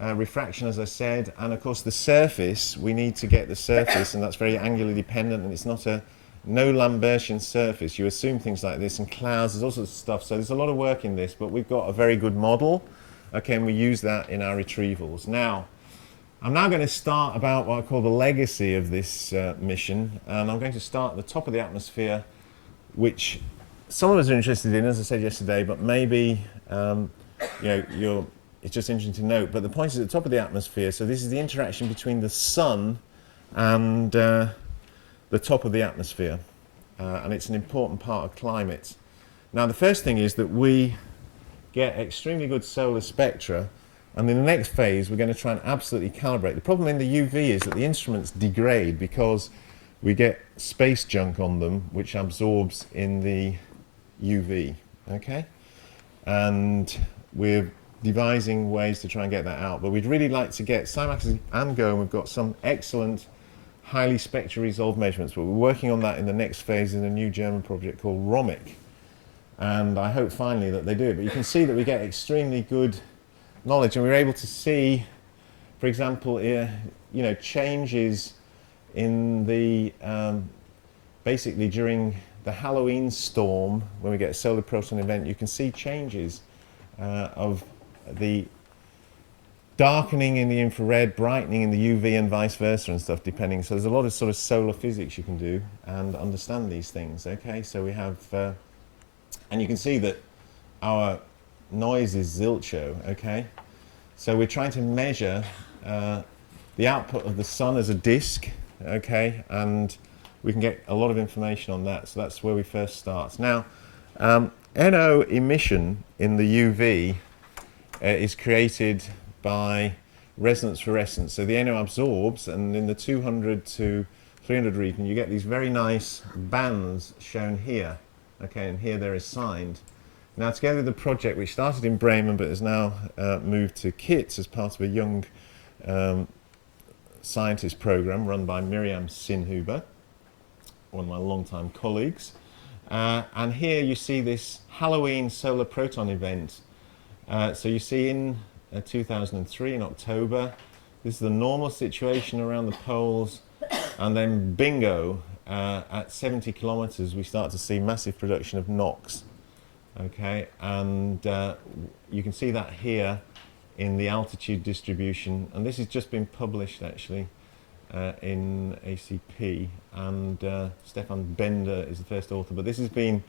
refraction, as I said, and of course the surface, we need to get the surface, and that's very angularly dependent, and it's not no Lambertian surface. You assume things like this, and clouds, there's all sorts of stuff, so there's a lot of work in this, but we've got a very good model, okay, and we use that in our retrievals. Now, I'm now going to start about what I call the legacy of this mission, and I'm going to start at the top of the atmosphere, which some of us are interested in, as I said yesterday, but maybe you know, it's just interesting to note, but the point is at the top of the atmosphere, so this is the interaction between the sun and the top of the atmosphere, and it's an important part of climate. Now the first thing is that we get extremely good solar spectra, and in the next phase we're going to try and absolutely calibrate. The problem in the UV is that the instruments degrade because we get space junk on them which absorbs in the UV, okay? And we're devising ways to try and get that out, but we'd really like to get SCIAMACHY and GO, and we've got some excellent highly spectrally resolved measurements, but we're working on that in the next phase in a new German project called ROMIC, and I hope finally that they do it. But you can see that we get extremely good knowledge, and we're able to see, for example, you know, changes in the basically during the Halloween storm, when we get a solar proton event, you can see changes of the darkening in the infrared, brightening in the UV, and vice versa and stuff, depending. So there's a lot of sort of solar physics you can do and understand these things, okay? So we have, and you can see that our noise is zilcho, okay? So we're trying to measure the output of the sun as a disk, okay? And we can get a lot of information on that. So that's where we first start. Now, NO emission in the UV is created by resonance fluorescence. So the NO absorbs, and in the 200 to 300 region, you get these very nice bands shown here. Okay, and here they're assigned. Now, together with the project, which started in Bremen but has now moved to KITS as part of a young scientist program run by Miriam Sinhuber, one of my longtime colleagues. And here you see this Halloween solar proton event. So you see in 2003 in October, this is the normal situation around the poles, and then bingo, at 70 kilometers we start to see massive production of NOx. Okay, and you can see that here in the altitude distribution, and this has just been published actually in ACP, and Stefan Bender is the first author, but this has been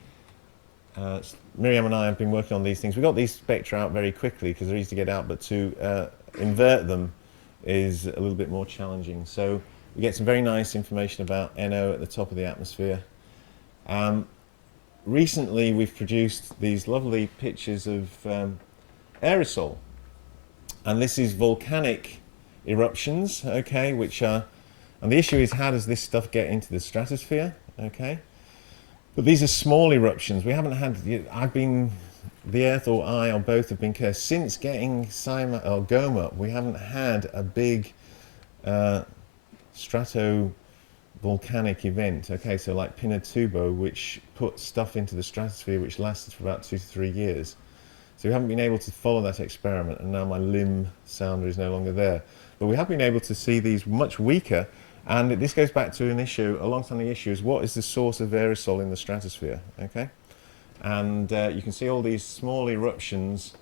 Miriam and I have been working on these things. We got these spectra out very quickly because they're easy to get out, but to invert them is a little bit more challenging. So we get some very nice information about NO at the top of the atmosphere. Recently we've produced these lovely pictures of aerosol, and this is volcanic eruptions, okay, which are, and the issue is how does this stuff get into the stratosphere, okay? But these are small eruptions. We haven't had, the Earth or I or both have been cursed. Since getting GOMA, we haven't had a big stratovolcanic event, okay, so like Pinatubo, which put stuff into the stratosphere which lasted for about 2 to 3 years. So we haven't been able to follow that experiment, and now my limb sounder is no longer there. But we have been able to see these much weaker, and this goes back to an issue, a long-standing issue, is what is the source of aerosol in the stratosphere, okay? And you can see all these small eruptions,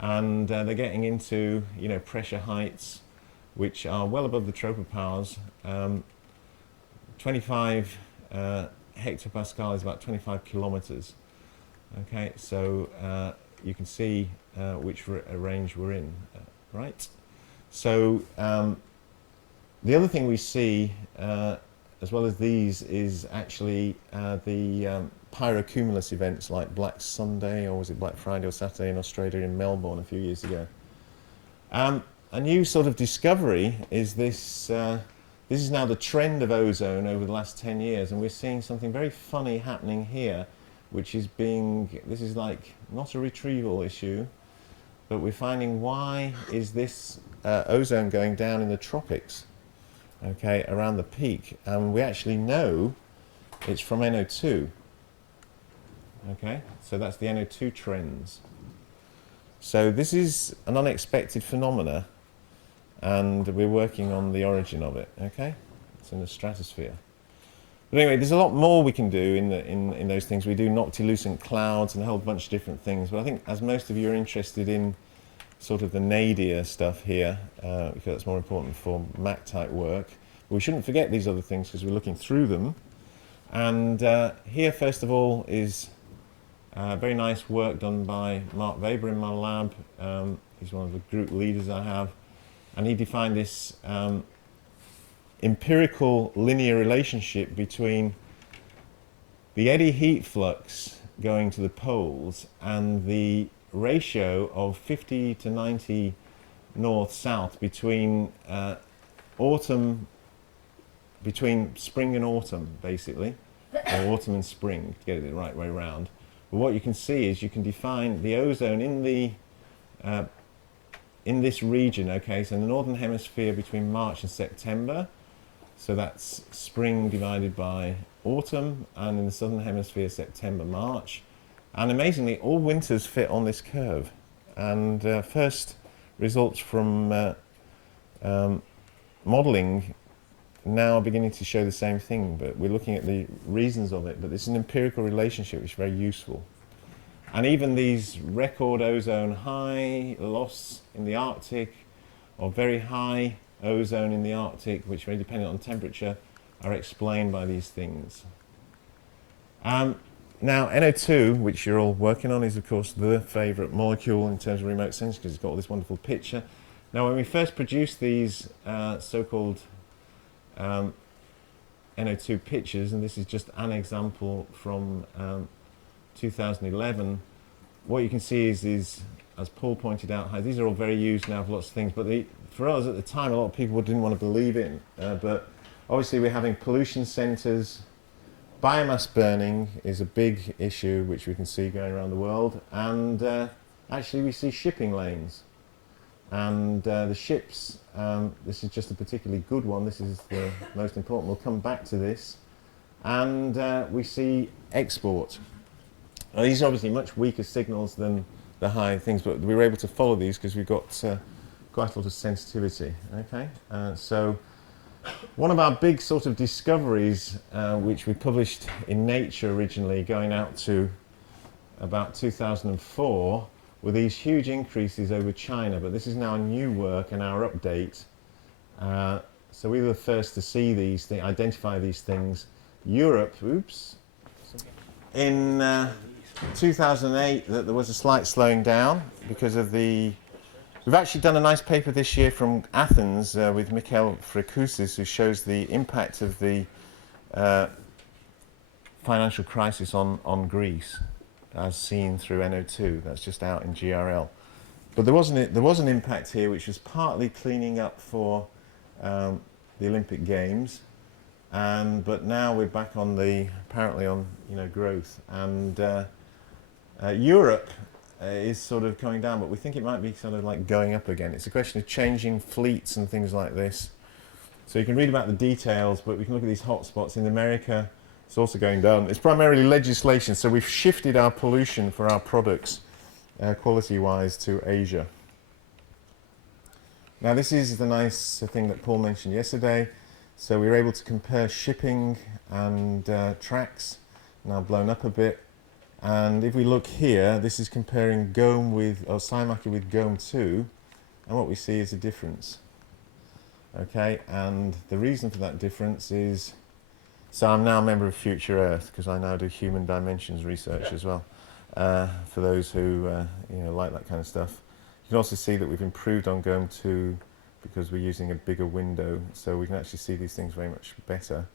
and they're getting into, you know, pressure heights which are well above the tropopowers. 25 hectopascal is about 25 kilometers. Okay, so you can see which range we're in, right? So the other thing we see, as well as these, is actually the pyrocumulus events like Black Sunday, or was it Black Friday or Saturday in Australia, in Melbourne a few years ago. A new sort of discovery is this. This is now the trend of ozone over the last 10 years, and we're seeing something very funny happening here, which is being, this is like not a retrieval issue, but we're finding why is this ozone going down in the tropics, okay, around the peak, and we actually know it's from NO2, okay, so that's the NO2 trends. So this is an unexpected phenomena, and we're working on the origin of it, okay? It's in the stratosphere. But anyway, there's a lot more we can do in those things. We do noctilucent clouds and a whole bunch of different things, but I think as most of you are interested in sort of the Nadir stuff here, because that's more important for MAC type work, but we shouldn't forget these other things because we're looking through them. And here, first of all, is very nice work done by Mark Weber in my lab. He's one of the group leaders I have. And he defined this empirical linear relationship between the eddy heat flux going to the poles and the ratio of 50 to 90 north-south between between spring and autumn, basically, or autumn and spring, to get it the right way around. But what you can see is you can define the ozone in this region, okay, so in the northern hemisphere between March and September, so that's spring divided by autumn, and in the southern hemisphere September, March, and amazingly all winters fit on this curve. And first results from modelling now are beginning to show the same thing, but we're looking at the reasons of it, but it's an empirical relationship which is very useful. And even these record ozone high loss in the Arctic, or very high ozone in the Arctic, which are very dependent on temperature, are explained by these things. Now, NO2, which you're all working on, is of course the favourite molecule in terms of remote sensing because it's got all this wonderful picture. Now, when we first produced these so-called NO2 pictures, and this is just an example from 2011, what you can see is, as Paul pointed out, these are all very used now for lots of things, but for us at the time, a lot of people didn't want to believe it, but obviously we're having pollution centres biomass burning is a big issue which we can see going around the world, and actually we see shipping lanes. And the ships, this is just a particularly good one, this is the most important, we'll come back to this. And we see export. Now, these are obviously much weaker signals than the high things, but we were able to follow these because we've got quite a lot of sensitivity. Okay, so one of our big sort of discoveries, which we published in Nature originally, going out to about 2004, were these huge increases over China, but this is now new work and our update. So we were the first to see these things, identify these things. Europe, oops, in 2008 that there was a slight slowing down because of the... We've actually done a nice paper this year from Athens with Mikhail Frekousis, who shows the impact of the financial crisis on Greece, as seen through NO2. That's just out in GRL. But there was an impact here which was partly cleaning up for the Olympic Games, but now we're back on the apparently on growth, and Europe is sort of coming down, but we think it might be sort of like going up again. It's a question of changing fleets and things like this. So you can read about the details, but we can look at these hotspots in America. It's also going down. It's primarily legislation, so we've shifted our pollution for our products quality-wise to Asia. Now this is the nice thing that Paul mentioned yesterday. So we were able to compare shipping and tracks, now blown up a bit. And if we look here, this is comparing GOM with, or CHIAMACHY with GOM2, and what we see is a difference. Okay, and the reason for that difference is, so I'm now a member of Future Earth because I now do human dimensions research as well. For those who like that kind of stuff, you can also see that we've improved on GOM2 because we're using a bigger window, so we can actually see these things very much better.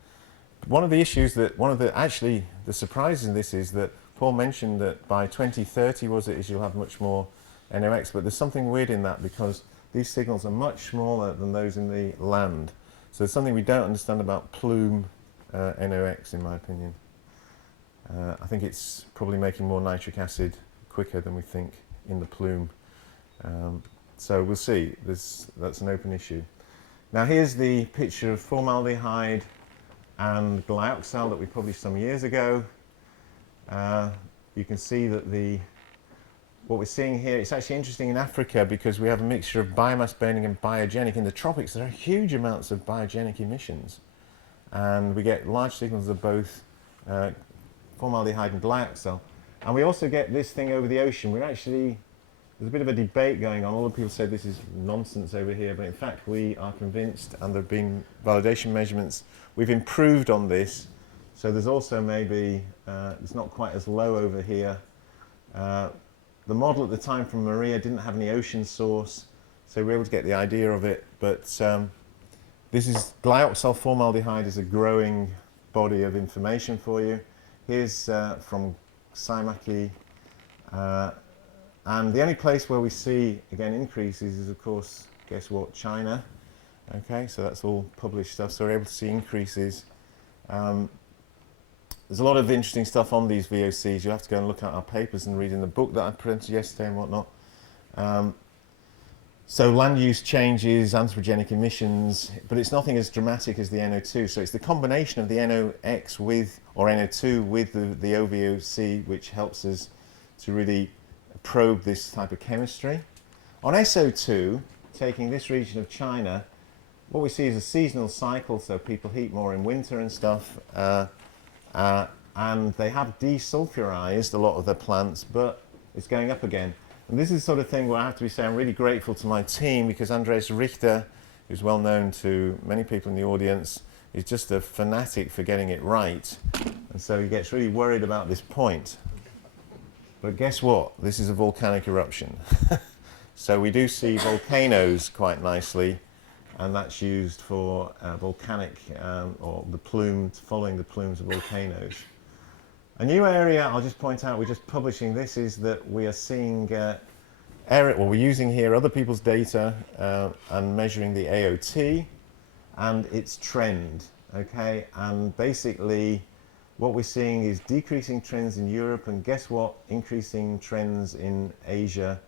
One of the issues that, actually the surprise in this is that Paul mentioned that by 2030 is you'll have much more NOx, but there's something weird in that because these signals are much smaller than those in the land. So there's something we don't understand about plume NOx, in my opinion. I think it's probably making more nitric acid quicker than we think in the plume. So we'll see. That's an open issue. Now here's the picture of formaldehyde and glyoxal that we published some years ago. You can see that what we're seeing here, it's actually interesting in Africa because we have a mixture of biomass burning and biogenic. In the tropics there are huge amounts of biogenic emissions, and we get large signals of both formaldehyde and glyoxal. And we also get this thing over the ocean. There's a bit of a debate going on. All the people say this is nonsense over here, but in fact we are convinced, and there have been validation measurements. We've improved on this, so there's also maybe, it's not quite as low over here. The model at the time from Maria didn't have any ocean source, so we were able to get the idea of it, but this is glyoxal formaldehyde is a growing body of information for you. Here's from CHIAMACHY. And the only place where we see, again, increases is, of course, guess what, China. Okay, so that's all published stuff, so we're able to see increases. There's a lot of interesting stuff on these VOCs. You have to go and look at our papers and read in the book that I printed yesterday and whatnot. So land use changes, anthropogenic emissions, but it's nothing as dramatic as the NO2. So it's the combination of the NOx with, or NO2 with the OVOC, which helps us to really probe this type of chemistry. On SO2, taking this region of China, what we see is a seasonal cycle, so people heat more in winter and stuff, and they have desulfurized a lot of their plants, but it's going up again. And this is the sort of thing where I have to say I'm really grateful to my team, because Andreas Richter, who's well known to many people in the audience, is just a fanatic for getting it right, and so he gets really worried about this point. But guess what? This is a volcanic eruption. So we do see volcanoes quite nicely, and that's used for volcanic, or the plumes, following the plumes of volcanoes. A new area I'll just point out, we're just publishing this, is that we are seeing, we're using here other people's data and measuring the AOT and its trend, okay? And basically, what we're seeing is decreasing trends in Europe, and guess what? Increasing trends in Asia.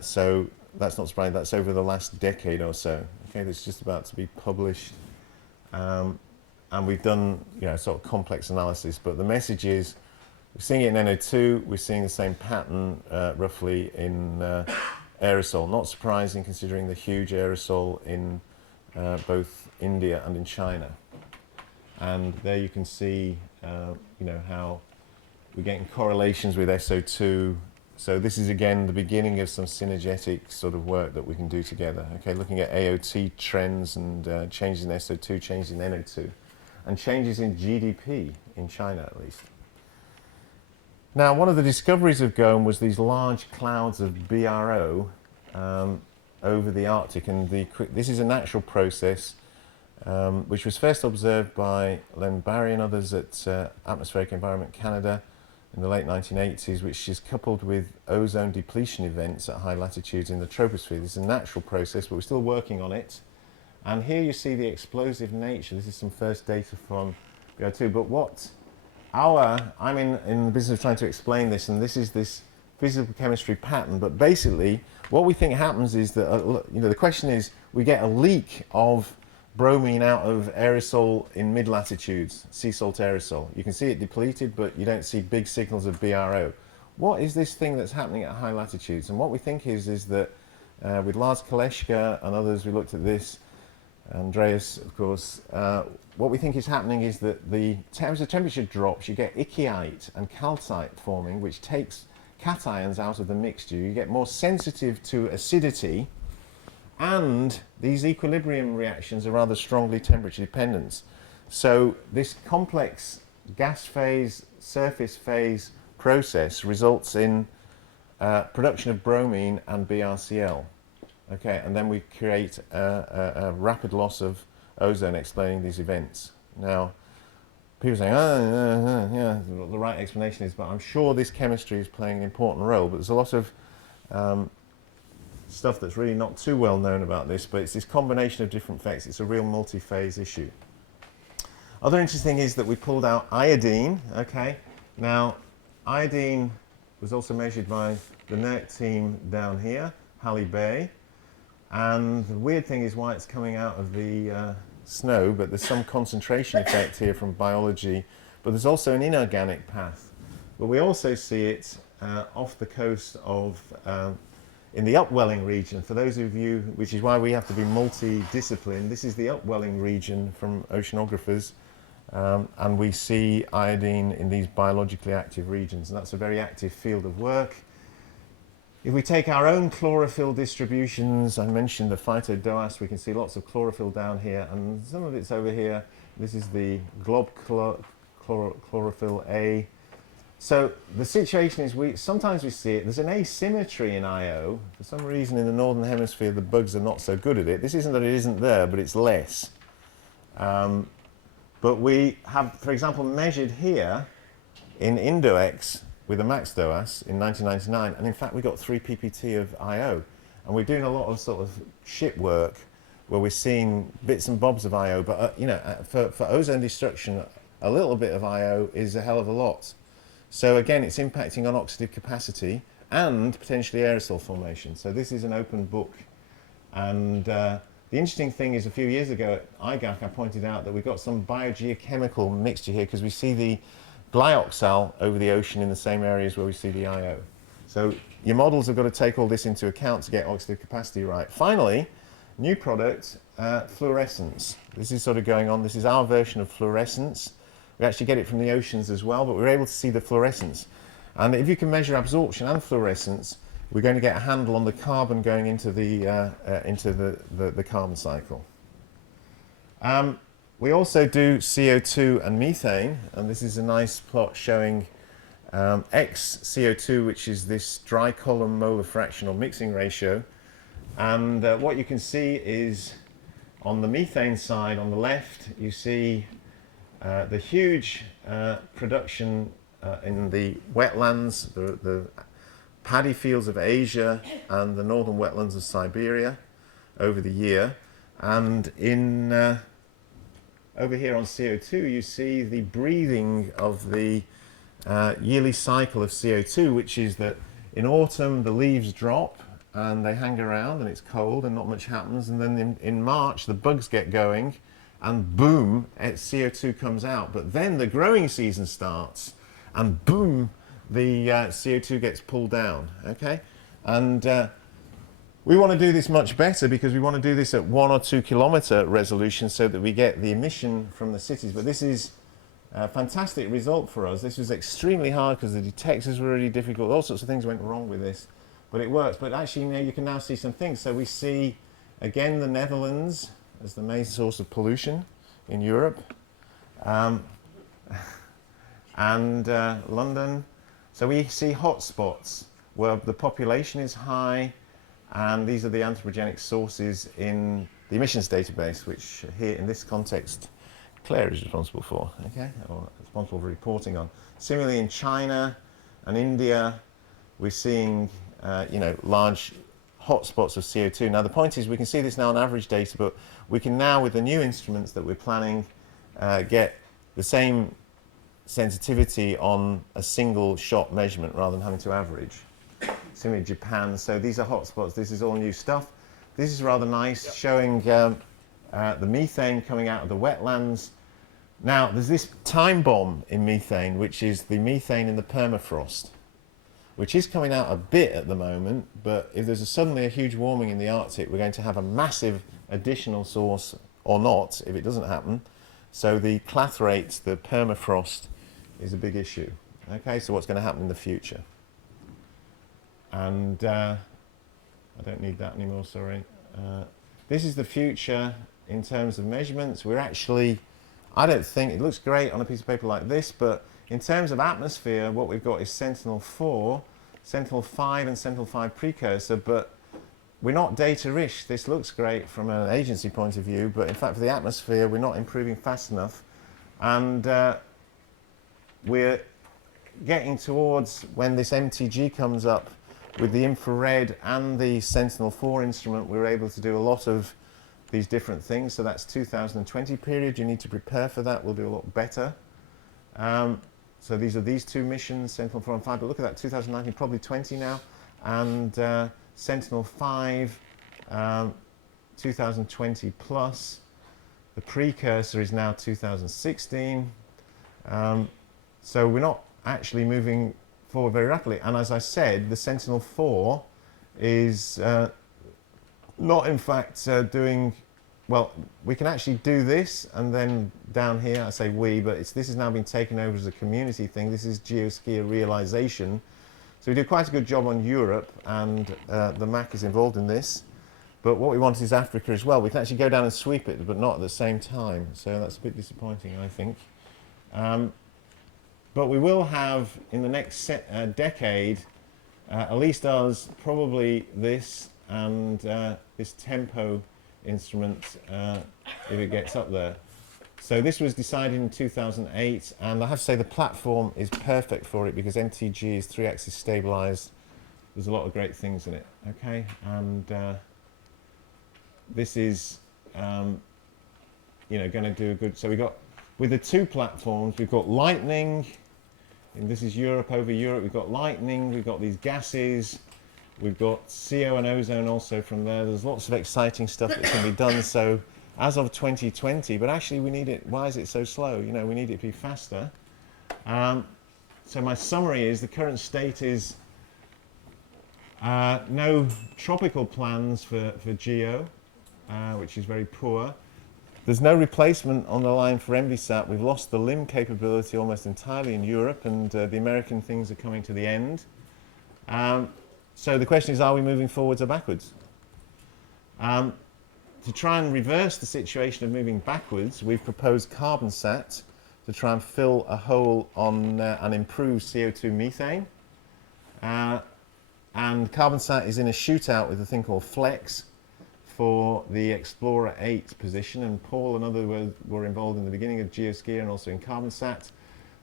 So that's not surprising. That's over the last decade or so. Okay, that's just about to be published. And we've done, sort of complex analysis, but the message is we're seeing it in NO2, we're seeing the same pattern roughly in aerosol. Not surprising considering the huge aerosol in both India and in China. And there you can see, how we're getting correlations with SO2. So this is again the beginning of some synergetic sort of work that we can do together. Okay, looking at AOT trends and changes in SO2, changes in NO2, and changes in GDP in China at least. Now, one of the discoveries of GOEM was these large clouds of BRO over the Arctic, and this is a natural process which was first observed by Len Barry and others at Atmospheric Environment Canada in the late 1980s, which is coupled with ozone depletion events at high latitudes in the troposphere. This is a natural process, but we're still working on it. And here you see the explosive nature. This is some first data from BO2, but I'm in the business of trying to explain this, and this is this physical chemistry pattern, but basically what we think happens is that, the question is, we get a leak of bromine out of aerosol in mid-latitudes, sea salt aerosol. You can see it depleted, but you don't see big signals of BRO. What is this thing that's happening at high latitudes? And what we think is that with Lars Chl-a and others, we looked at this, Andreas, of course, what we think is happening is that as the temperature drops, you get ichite and calcite forming, which takes cations out of the mixture. You get more sensitive to acidity, and these equilibrium reactions are rather strongly temperature dependent. So this complex gas phase, surface phase process results in production of bromine and BRCl. Okay, and then we create a rapid loss of ozone explaining these events. Now, people are saying, yeah, the right explanation is, but I'm sure this chemistry is playing an important role, but there's a lot of stuff that's really not too well known about this, but it's this combination of different effects. It's a real multi-phase issue. Other interesting is that we pulled out iodine. Okay, now iodine was also measured by the NERC team down here, Halley Bay, and the weird thing is why it's coming out of the snow, but there's some concentration effect here from biology, but there's also an inorganic path. But we also see it off the coast of in the upwelling region. For those of you, which is why we have to be multidisciplined, this is the upwelling region from oceanographers, and we see iodine in these biologically active regions, and that's a very active field of work. If we take our own chlorophyll distributions, I mentioned the phytodoas, we can see lots of chlorophyll down here, and some of it's over here. This is the glob chlorophyll A. So the situation is, sometimes we see it, there's an asymmetry in IO. For some reason in the northern hemisphere the bugs are not so good at it. This isn't that it isn't there, but it's less. But we have, for example, measured here in Indox with a max DOAS in 1999, and in fact we got 3 ppt of IO. And we're doing a lot of sort of ship work where we're seeing bits and bobs of IO, but for ozone destruction, a little bit of IO is a hell of a lot. So again, it's impacting on oxidative capacity and potentially aerosol formation. So this is an open book. And the interesting thing is, a few years ago at IGAC, I pointed out that we've got some biogeochemical mixture here, because we see the Glyoxal over the ocean in the same areas where we see the IO. So your models have got to take all this into account to get oxidative capacity right. Finally, new product, fluorescence. This is sort of going on. This is our version of fluorescence. We actually get it from the oceans as well, but we're able to see the fluorescence. And if you can measure absorption and fluorescence, we're going to get a handle on the carbon going into the carbon cycle. We also do CO2 and methane, and this is a nice plot showing X-CO2, which is this dry column molar fraction or mixing ratio. And what you can see is on the methane side, on the left, you see the huge production in the wetlands, the paddy fields of Asia and the northern wetlands of Siberia over the year. And in over here on CO2, you see the breathing of the yearly cycle of CO2, which is that in autumn the leaves drop and they hang around and it's cold and not much happens, and then in March the bugs get going and boom, CO2 comes out. But then the growing season starts and boom, the CO2 gets pulled down, okay? And we want to do this much better because we want to do this at 1 or 2 kilometer resolution so that we get the emission from the cities. But this is a fantastic result for us. This was extremely hard because the detectors were really difficult. All sorts of things went wrong with this, but it works. But actually, you know, you can now see some things. So we see, again, the Netherlands as the main source of pollution in Europe, and London. So we see hotspots where the population is high, and these are the anthropogenic sources in the emissions database, which here in this context, Claire is responsible for, okay, or responsible for reporting on. Similarly, in China and India, we're seeing, you know, large hotspots of CO2. Now, the point is, we can see this now on average data, but we can now, with the new instruments that we're planning, get the same sensitivity on a single shot measurement rather than having to average. Similarly, Japan. So these are hotspots. This is all new stuff. This is rather nice, showing the methane coming out of the wetlands. Now, there's this time bomb in methane, which is the methane in the permafrost, which is coming out a bit at the moment, but if there's suddenly a huge warming in the Arctic, we're going to have a massive additional source, or not, if it doesn't happen. So the clathrate, the permafrost, is a big issue. Okay, so what's going to happen in the future? And I don't need that anymore, sorry. This is the future in terms of measurements. We're actually, I don't think, it looks great on a piece of paper like this, but in terms of atmosphere, what we've got is Sentinel-4, Sentinel-5 and Sentinel-5 precursor, but we're not data-rich. This looks great from an agency point of view, but in fact for the atmosphere, we're not improving fast enough. And we're getting towards, when this MTG comes up, with the infrared and the Sentinel-4 instrument, we're able to do a lot of these different things. So that's 2020 period. You need to prepare for that. We'll do a lot better. So these are these two missions, Sentinel-4 and 5. But look at that, 2019, probably 20 now. And Sentinel-5, 2020 plus. The precursor is now 2016. So we're not actually moving forward very rapidly. And as I said, the Sentinel-4 is not in fact doing, well, we can actually do this, and then down here, I say we, but this has now been taken over as a community thing. This is Geoskia realization. So we do quite a good job on Europe, and the MAC is involved in this. But what we want is Africa as well. We can actually go down and sweep it, but not at the same time. So that's a bit disappointing, I think. But we will have, in the next decade, at least us, probably this and this tempo instrument, if it gets up there. So this was decided in 2008, and I have to say the platform is perfect for it because MTG is 3-axis stabilized. There's a lot of great things in it, okay? And this is, you know, going to do a good, so we got, with the two platforms, we've got lightning, and this is Europe over Europe, we've got lightning, we've got these gases, we've got CO and ozone also from there. There's lots of exciting stuff that can be done. So as of 2020, but actually we need it, why is it so slow? You know, we need it to be faster. So my summary is the current state is no tropical plans for GEO, which is very poor. There's no replacement on the line for ENVISAT. We've lost the LIM capability almost entirely in Europe, and the American things are coming to the end. So the question is, are we moving forwards or backwards? To try and reverse the situation of moving backwards, we've proposed CarbonSat to try and fill a hole on and improve CO2 methane. And CarbonSat is in a shootout with a thing called Flex for the Explorer 8 position, and Paul and others were involved in the beginning of Geoskia and also in CarbonSat.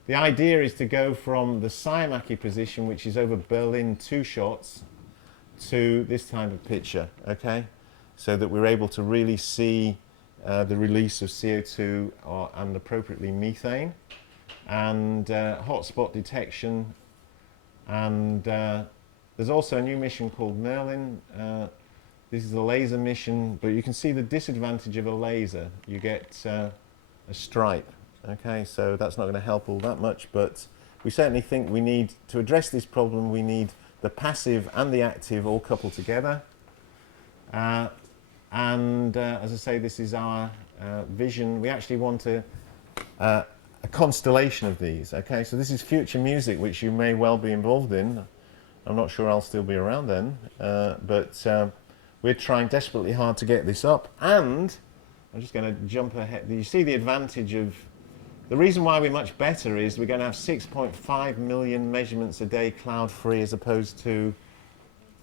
The idea is to go from the SCIAMACHY position, which is over Berlin 2 shots, to this type of picture, okay? So that we're able to really see the release of CO2 and appropriately methane, and hotspot detection, and there's also a new mission called Merlin. This is a laser mission, but you can see the disadvantage of a laser. You get a stripe, okay, so that's not going to help all that much, but we certainly think we need, to address this problem, we need the passive and the active all coupled together. As I say, this is our vision. We actually want a constellation of these, okay, so this is future music, which you may well be involved in. I'm not sure I'll still be around then, but we're trying desperately hard to get this up, and I'm just going to jump ahead. You see the advantage of, the reason why we're much better is we're going to have 6.5 million measurements a day cloud-free as opposed to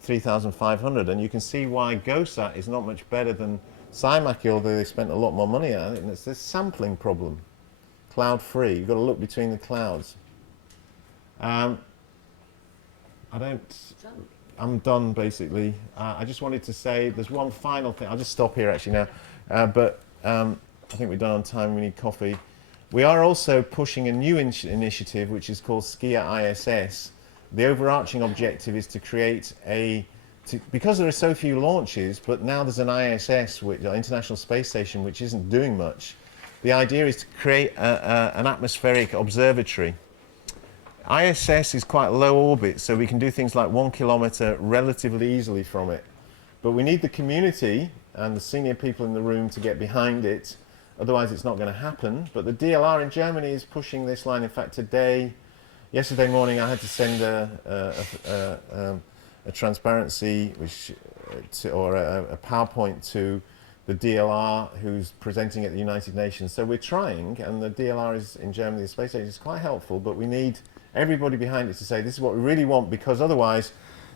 3,500, and you can see why GOSAT is not much better than SCIAMACHY, although they spent a lot more money on it, and it's this sampling problem. Cloud-free, you've got to look between the clouds. I'm done, basically. I just wanted to say there's one final thing. I'll just stop here, actually, now. I think we're done on time. We need coffee. We are also pushing a new initiative, which is called SCIA-ISS. The overarching objective is to create because there are so few launches, but now there's an ISS, International Space Station, which isn't doing much. The idea is to create an atmospheric observatory. ISS is quite low orbit, so we can do things like 1 kilometre relatively easily from it. But we need the community and the senior people in the room to get behind it, otherwise it's not going to happen. But the DLR in Germany is pushing this line. In fact, yesterday morning, I had to send a transparency or a PowerPoint to the DLR who's presenting at the United Nations. So we're trying, and the DLR is in Germany, the space station is quite helpful, but we need everybody behind it to say this is what we really want, because otherwise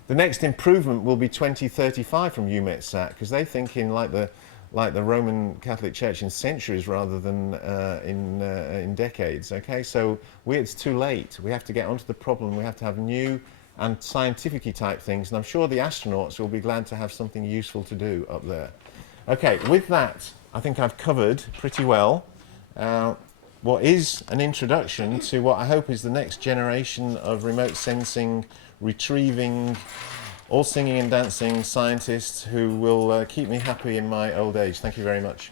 the next improvement will be 2035 from EUMETSAT, because they think in like the Roman Catholic Church in centuries rather than in decades. Okay, so it's too late. We have to get onto the problem. We have to have new and scientific-y type things, and I'm sure the astronauts will be glad to have something useful to do up there. Okay, with that, I think I've covered pretty well what is an introduction to what I hope is the next generation of remote sensing, retrieving, all singing and dancing scientists who will keep me happy in my old age. Thank you very much.